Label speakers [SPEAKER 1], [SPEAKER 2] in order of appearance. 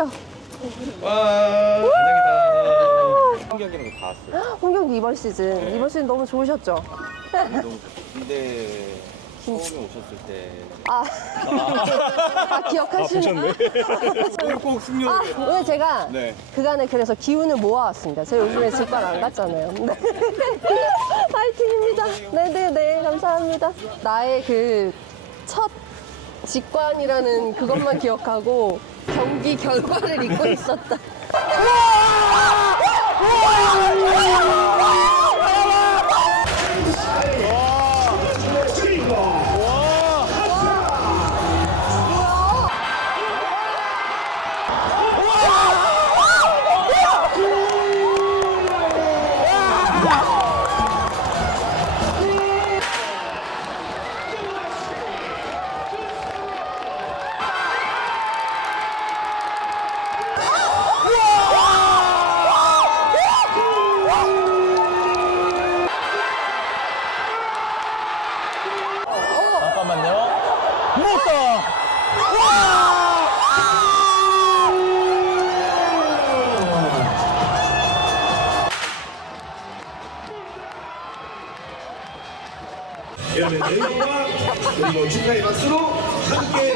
[SPEAKER 1] 축하드려.
[SPEAKER 2] 와, 안녕이다. 환경기는 다 왔어요.
[SPEAKER 1] 홍경기 이번 시즌. 이번 시즌 너무 좋으셨죠?
[SPEAKER 2] 너무 좋 근데 처음에 오셨을 때
[SPEAKER 1] 아, 아 기억하시는.
[SPEAKER 2] 꼭 승려.
[SPEAKER 1] 아, 오늘 제가
[SPEAKER 2] 네.
[SPEAKER 1] 그간에 그래서 기운을 모아왔습니다. 제가 요즘에 직관 안 갔잖아요. 네. 파이팅입니다. 네네네, 감사합니다. 나의 그 첫 직관이라는 그것만 기억하고 경기 결과를 잊고 있었다.
[SPEAKER 3] 잠깐만요. 못다.
[SPEAKER 4] 이러면 내일과 그리고 축하의 박수로 함께